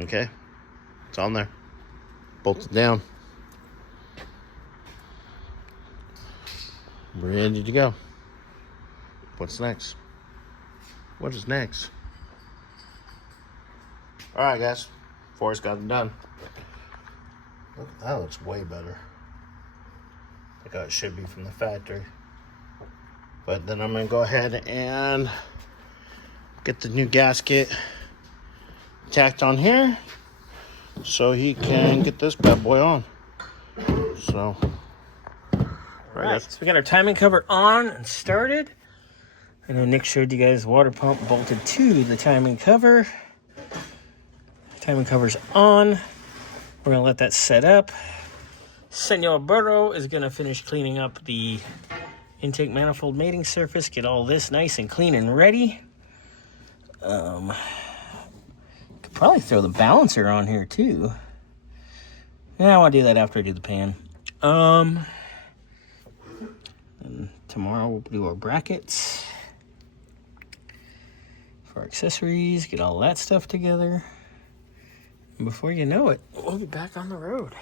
Okay, it's on there. Bolted down. We're ready to go. What's next? What is next? All right, guys. Forrest got it done. Look, that looks way better. Like how it should be from the factory. But then I'm gonna go ahead and get the new gasket tacked on here so he can get this bad boy on. So, Alright, so we got our timing cover on and started. I know Nick showed you guys water pump bolted to the timing cover. Timing cover's on. We're gonna let that set up. Senor Burro is gonna finish cleaning up the intake manifold mating surface, get all this nice and clean and ready. Could probably throw the balancer on here too. Yeah, I want to do that after I do the pan. And tomorrow we'll do our brackets for our accessories, get all that stuff together. And before you know it, we'll be back on the road.